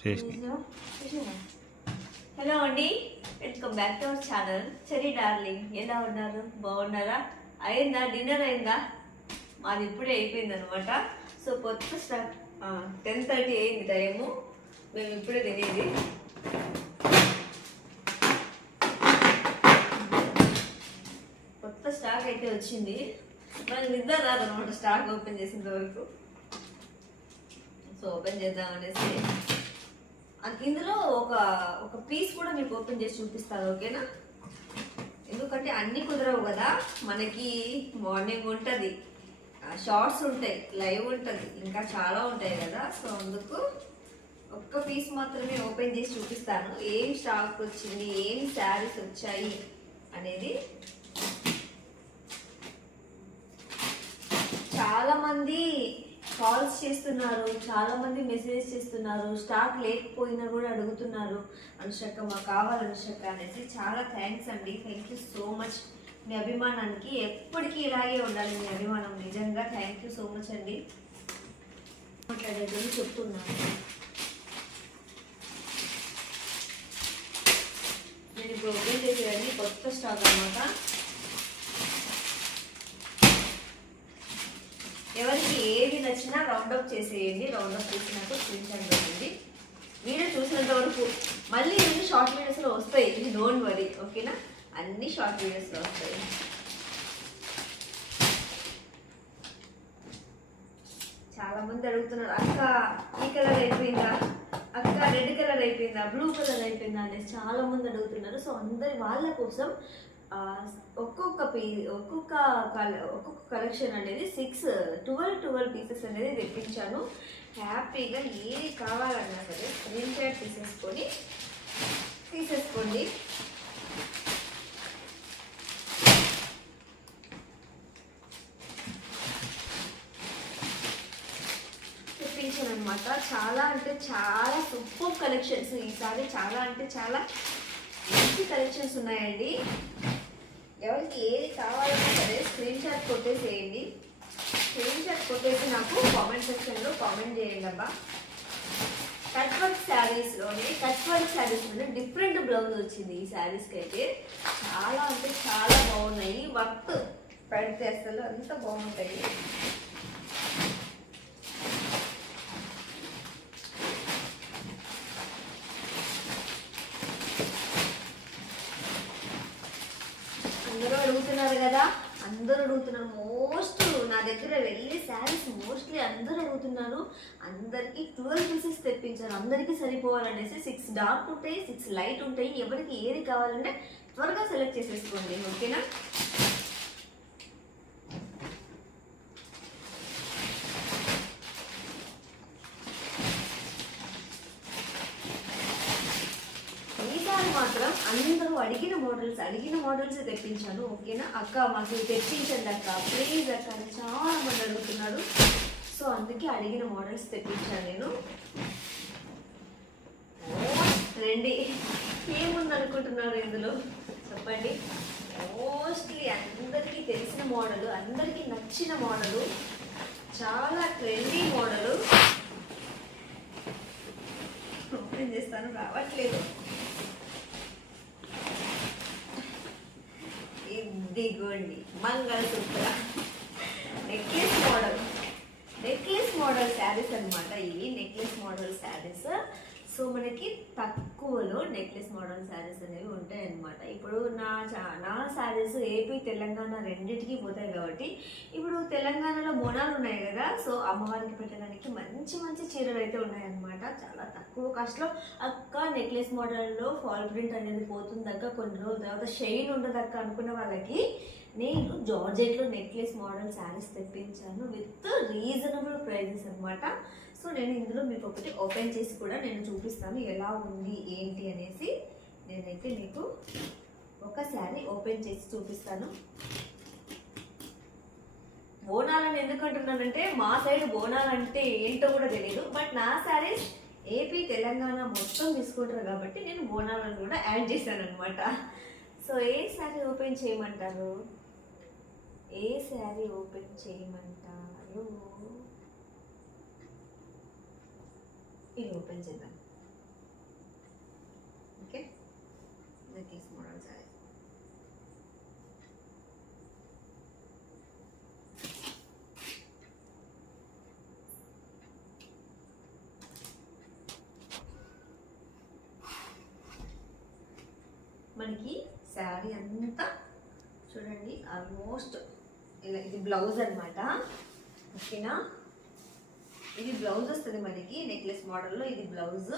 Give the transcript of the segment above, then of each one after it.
చేసి. హలో అండి welcome back to our channel cherry darling ఎలా ఉన్నారు? బాగున్నారా? అయిందా? డిన్నర్ అయిందా? మాది ఇప్పుడే అయిపోయింది అనమాట సో కొత్త స్టాక్ టెన్ థర్టీ అయింది టైము. మేము ఇప్పుడే తినేది. కొత్త స్టాక్ అయితే వచ్చింది. మనకి నిద్ర రాదనమాట స్టాక్ ఓపెన్ చేసినంత వరకు. సో ఓపెన్ చేద్దాం అనేసి. ఇందులో ఒక ఒక పీస్ కూడా మీకు ఓపెన్ చేసి చూపిస్తాను ఓకేనా? ఎందుకంటే అన్ని కుదరవు కదా మనకి మార్నింగ్ ఉంటుంది. షార్ట్స్ ఉంటాయి లైవ్ ఉంటుంది ఇంకా చాలా ఉంటాయి కదా సో అందుకు ఒక్క పీస్ మాత్రమే ఓపెన్ చేసి చూపిస్తాను. ఏం స్టాక్ వచ్చింది ఏం శారీస్ వచ్చాయి అనేది చాలామంది కాల్స్ చేస్తున్నారు చాలా మంది మెసేజ్ చేస్తున్నారు స్టాక్ లేకపోయినా కూడా అడుగుతున్నారు అనుషక్క మాకు కావాలి అనుషక్క అనేసి. చాలా థ్యాంక్స్ అండి. థ్యాంక్ యూ సో మచ్ మీ అభిమానానికి ఎప్పటికీ ఇలాగే ఉండాలి మీ అభిమానం. నిజంగా థ్యాంక్ యూ సో మచ్ అండి. మాట్లాడేదని చెప్తున్నాను. నేను ఇప్పుడు ఓపెన్ చేసేదండి కొత్త స్టాక్ అనమాట ఎవరికి ఏది రౌండప్ రౌండ్ అప్ చేసేయండి రౌండప్ చేసినాక చూపించండి షాట్ వీడియో చూసినంత వరకు మళ్ళీ ఇవన్నీ షార్ట్ వీడియోస్లో వస్తాయి. డోంట్ వరీ ఓకేనా అన్ని షార్ట్ వీడియోస్లో వస్తాయి. చాలా మంది అడుగుతున్నారు అక్క ఈ కలర్ అయిపోయిందా? అక్క రెడ్ కలర్ అయిపోయిందా? బ్లూ కలర్ అయిపోయిందా? అనేసి చాలా మంది అడుగుతున్నారు. సో అందరి వాళ్ళ కోసం ఒక్కొక్క పీ ఒక్కొక్క కల- ఒక్కొక్క కలెక్షన్ అనేది సిక్స్ ట్వెల్వ్ ట్వెల్వ్ పీసెస్ అనేది తెప్పించాను. హ్యాపీగా ఏది కావాలన్నా సరే స్క్రీన్ షాట్ తీసేసుకొని తీసేసుకోండి. తెప్పించాను అనమాట చాలా అంటే చాలా సూపర్ కలెక్షన్స్ ఈసారి. చాలా అంటే చాలా మంచి కలెక్షన్స్ ఉన్నాయండి. ఎవరికి ఏది కావాలన్నా సరే స్క్రీన్ షాట్ కొట్టేసేయండి. స్క్రీన్ షాట్ కొట్టేసి నాకు కామెంట్ సెక్షన్లో కామెంట్ చేయండి అబ్బా. కట్ వర్క్ శారీస్లోనే కట్ వర్క్ శారీస్లోనే డిఫరెంట్ బ్లౌజ్ వచ్చింది ఈ శారీస్కి అయితే. చాలా అంటే చాలా బాగున్నాయి. వర్క్ పెడితే అసలు అంత బాగుంటాయి అందరూ అడుగుతున్నారు కదా అందరూ అడుగుతున్నారు. మోస్ట్ నా దగ్గర వెళ్ళి శారీస్ మోస్ట్లీ అందరూ అడుగుతున్నారు. అందరికీ ట్వెల్వ్ పీసెస్ తెప్పించారు. అందరికీ సరిపోవాలనేసి సిక్స్ డార్క్ ఉంటాయి సిక్స్ లైట్ ఉంటాయి. ఎవరికి ఏది కావాలంటే త్వరగా సెలెక్ట్ చేసేసుకోండి. ఓకేనా ఈసారి మాత్రం అందరూ అడిగిన మోడల్స్ అడిగిన మోడల్స్ తెప్పించాను ఓకేనా? అక్క మాకు తెప్పించండి అక్క ప్లీజ్ అక్క అని చాలా మంది అడుగుతున్నారు. సో అందుకే అడిగిన మోడల్స్ తెప్పించాను నేను. రండి. ఏముంది అనుకుంటున్నారు ఇందులో? చెప్పండి. మోస్ట్లీ అందరికీ తెలిసిన మోడల్ అందరికీ నచ్చిన మోడలు చాలా ట్రెండీ మోడలు ఓపెన్ చేస్తాను రావట్లేదు. ఇదిగోండి mangalsutra. Necklace model necklace model saris అన్నమాట ఇవి. నెక్లెస్ మోడల్ శారీస్ సో మనకి తక్కువలో నెక్లెస్ మోడల్ శారీస్ అనేవి ఉంటాయి ఇప్పుడు నా చా- నా శారీస్ ఏపీ తెలంగాణ రెండింటికి పోతాయి కాబట్టి ఇప్పుడు తెలంగాణలో బోనాలు ఉన్నాయి కదా సో అమ్మవారికి పెట్టడానికి మంచి మంచి చీరలు అయితే ఉన్నాయన్నమాట. చాలా తక్కువ కాస్ట్లో అక్క నెక్లెస్ మోడల్లో ఫాల్ ప్రింట్ అనేది పోతుందక్క కొన్ని రోజుల తర్వాత షైన్ ఉండదక్క అనుకున్న వాళ్ళకి నేను జార్జెట్లో నెక్లెస్ మోడల్ శారీస్ తెప్పించాను విత్ రీజనబుల్ ప్రైజెస్ అనమాట సో నేను ఇందులో మీకు ఒకటి ఓపెన్ చేసి కూడా నేను చూపిస్తాను ఎలా ఉంది ఏంటి అనేసి. నేనైతే మీకు ఒక శారీ ఓపెన్ చేసి చూపిస్తాను. బోనాలని ఎందుకు అంటున్నానంటే మా సైడ్ బోనాలు అంటే ఏంటో కూడా తెలియదు బట్ నా శారీస్ ఏపీ తెలంగాణ మొత్తం తీసుకుంటారు కాబట్టి నేను బోనాలను కూడా యాడ్ చేశాను అనమాట సో ఏ శారీ ఓపెన్ చేయమంటారు? ఏ శారీ ఓపెన్ చేయమంటారు ఇది ఓపెన్ చేద్దాం. ఓకే? Necklace model sari. మనకి శారీ అంతా చూడండి ఆల్మోస్ట్ ఇలా ఇది బ్లౌజ్ అనమాట ఓకేనా? ఇది బ్లౌజ్ వస్తుంది మనకి నెక్లెస్ మోడల్లో ఇది బ్లౌజ్.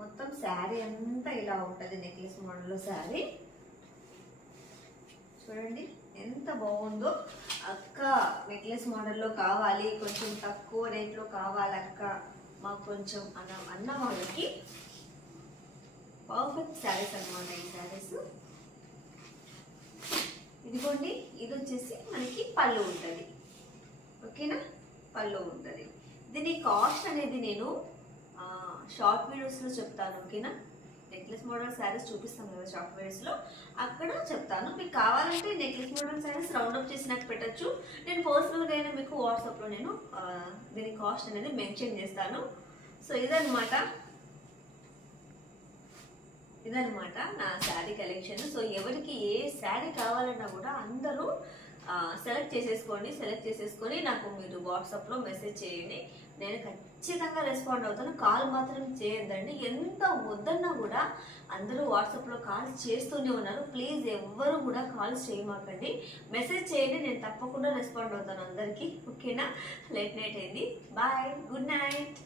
మొత్తం శారీ అంతా ఇలా ఉంటుంది నెక్లెస్ మోడల్లో శారీ. చూడండి ఎంత బాగుందో. అక్క నెక్లెస్ మోడల్లో కావాలి కొంచెం తక్కువ రేట్లో కావాలి అక్క. మాకు కొంచెం అన్న అన్న వాళ్ళకి పర్ఫెక్ట్ శారీస్ అనమాట ఈ శారీస్. ఇదిగోండి ఇది వచ్చేసి మనకి పళ్ళు ఉంటుంది. ఓకేనా? పళ్ళు ఉంటుంది. దీని కాస్ట్ అనేది నేను షార్ట్ వీడియోస్లో చెప్తాను ఓకేనా? నెక్లెస్ మోడల్ శారీస్ చూపిస్తాను కదా షార్ట్ వీడియోస్లో అక్కడ చెప్తాను. మీకు కావాలంటే necklace model saris roundup up చేసి నాకు పెట్టచ్చు. నేను పర్సనల్గా అయినా మీకు వాట్సాప్లో నేను దీని కాస్ట్ అనేది మెన్షన్ చేస్తాను. సో ఇదనమాట ఇదనమాట నా శారీ కలెక్షన్. సో ఎవరికి ఏ శారీ కావాలన్నా కూడా అందరూ సెలెక్ట్ చేసేసుకోండి సెలెక్ట్ చేసేసుకొని నాకు మీరు వాట్సాప్లో మెసేజ్ చేయండి. నేను ఖచ్చితంగా రెస్పాండ్ అవుతాను. కాల్ మాత్రం చేయొద్దండి. ఎంత వద్దన్నా కూడా అందరూ వాట్సాప్లో కాల్స్ చేస్తూనే ఉన్నారు. ప్లీజ్ ఎవ్వరు కూడా కాల్స్ చేయమాకండి. మెసేజ్ చేయండి నేను తప్పకుండా రెస్పాండ్ అవుతాను అందరికీ. ఓకేనా? లేట్ నైట్ అయింది. బాయ్. Good night.